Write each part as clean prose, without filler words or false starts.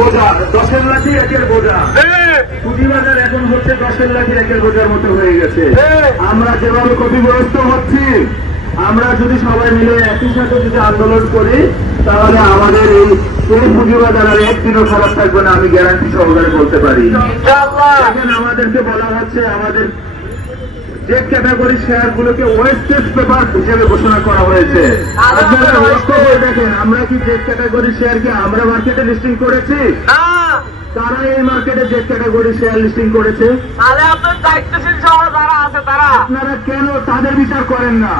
বোঝা, 10-এর লাঠি 1-এর বোঝা। পুঁজিবাজার এখন হচ্ছে 10-এর লাঠি 1-এর বোঝার মতো হয়ে গেছে। আমরা যেভাবে ক্ষতিগ্রস্ত হচ্ছি, আমরা যদি সবাই মিলে একই সাথে যদি আন্দোলন করি, তাহলে আমাদের এই পুঁজিবাজার আর একদিনও খারাপ থাকবে না, আমি গ্যারান্টি সহকারে বলতে পারি। এখন আমাদেরকে বলা হচ্ছে আমাদের যে ক্যাটাগরি শেয়ার গুলোকে ওয়েস্টেজ পেপার হিসেবে ঘোষণা করা হয়েছে। আপনারা লক্ষ্য করে দেখেন, আমরা কি যে ক্যাটাগরি শেয়ারকে আমরা মার্কেটে লিস্টিং করেছি? তারা এই মার্কেটে যে ক্যাটাগরি শেয়ার লিস্টিং করেছে। আপনারা কেন তাদের বিচার করেন না?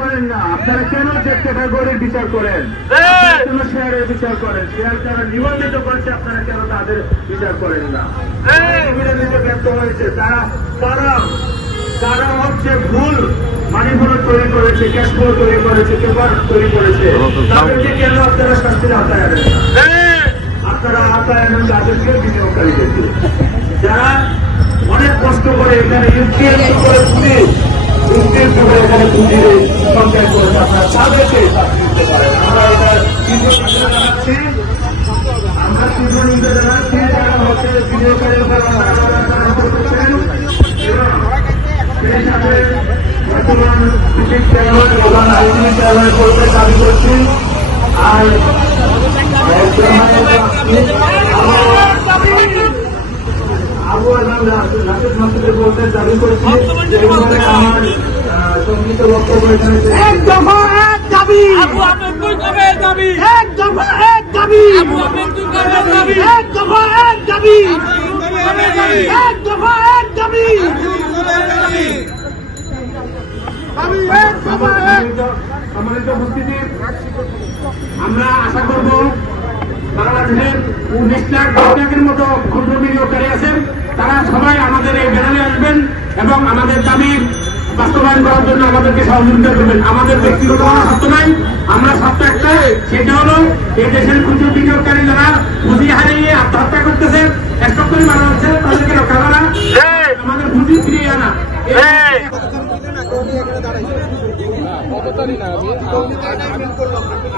করেন না, আপনারা কেন যে ক্যাটাগরির বিচার করেন? কেন শেয়ারের বিচার করেন? শেয়ার যারা নিবন্ধিত করছে, আপনারা কেন তাদের বিচার করেন না? ব্যর্থ হয়েছে তারা হচ্ছে ভুল মানি ফ্লো তৈরি করেছে, ক্যাশ ফ্লো তৈরি করেছে, পেপার তৈরি করেছে। তাদেরকে কেন আপনারা শাস্তির আওতায় আনেন না? আপনারা আওতায় আনেন তাদেরকে, বিনিয়োগকারীদেরকে, যারা অনেক কষ্ট করে এখানে ইউপিএল করে পুঁজি এখানে পুঁজি সঞ্চয় করেছে। আপনারা তাদেরকে শাস্তি দিতে পারেন। আমরা এটা জানাচ্ছি, আমরা তীব্র নিন্দা জানাচ্ছি যারা হচ্ছে বিনিয়োগকারীর উপর করতেছেন। সেই সাথে বর্তমান ব্রিটিশ চেয়ারম্যান প্রধান আইনি চেয়ারম্যান করতে দাবি করছি। আর বলতে দাবি করছি, আমার সংগীত বক্তব্য এখানে এক দফা এক দাবি, এক দফা এক দাবি, এক দফা এক দাবি, এক দফা এক দাবি। সম্মানিত উপস্থিতি, আমরা আশা করব বাংলাদেশের 19 লাখ 10 লাখের মতো ক্ষুদ্র বিনিয়োগকারী আছেন, তারা সবাই আমাদের এই ব্যানারে আসবেন এবং আমাদের দাবি বাস্তবায়ন করার জন্য আমাদেরকে সহযোগিতা করবেন। আমাদের ব্যক্তিগত কোনো স্বার্থ নাই, আমরা স্বার্থ একটা, সেটা হলো এই দেশের ক্ষুদ্র বিনিয়োগকারী যারা পুঁজি হারিয়ে আত্মহত্যা করতেছে, স্টক করে মারা হচ্ছে, তাদেরকে রক্ষা করা, আমাদের পুঁজি ফিরিয়ে আনা।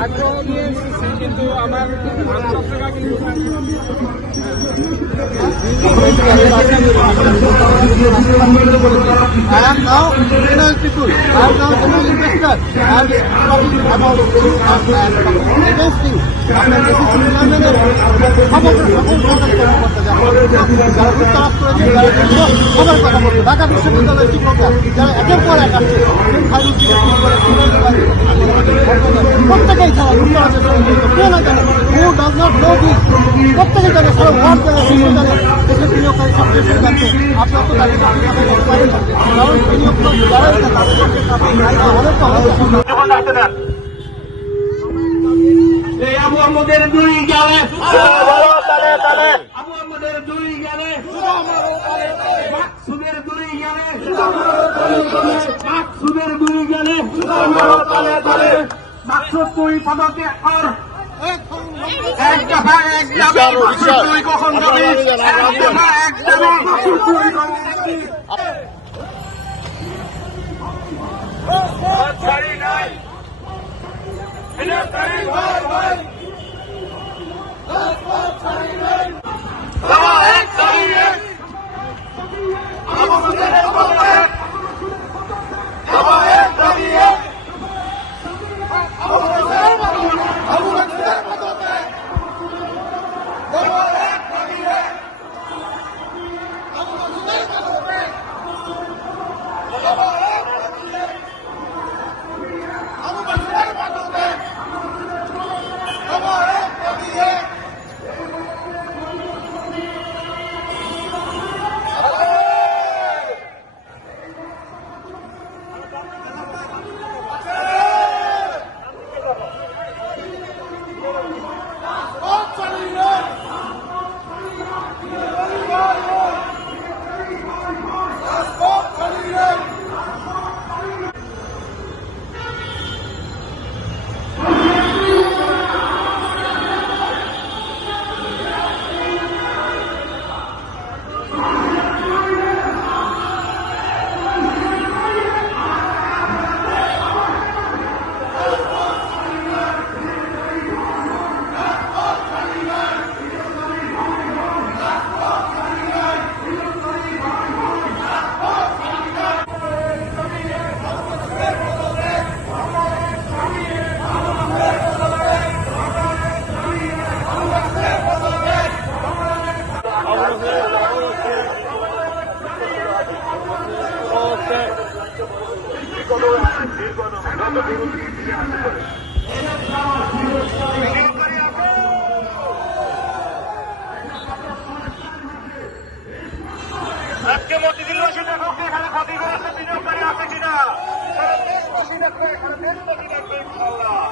আগ্রহ নিয়ে কিন্তু আমার I am now general people. I am now general investor. I am talking about things and against things. Dhaka বিশ্ববিদ্যালয়ের শিক্ষকরা যারা একের পর এক আসছে, প্রত্যেকেই ছাড়া কেউ না জানে, who does not know this, প্রত্যেকেই জানে, সারা ওয়ার্ড জানে, শিশু জানে, দেশের বিনিয়োগকারী সব কিছু জানছে। আপনার তো তাদের কারণ বিনিয়োগ যারাই তাদের আবু আমাদের দুই গেলে, আবু আমাদের দুই গেলে, সুদের দুই গেলে, সুদের দুই গেলে, তুই পদকে আর এক দফা এক দাবি, তুই কখন যাবি? এক দফা এক দাবি, তুই কখন যাবি? ছাড়ি নাই, ছাড়ি ভাই ভাই, ছাড়ি নাই, দফা এক দাবি এক, আমাদের দফা এক, দফা এক দাবি এক, বিনিয়োগকারী আছে? আজকে মতিঝিলবাসী দেখুক যে এখানে ক্ষতিগ্রস্ত বিনিয়োগকারী আছে কিনা। সারা দেশবাসী দেখবে, সারা দেশবাসী দেখবে ইনশাআল্লাহ।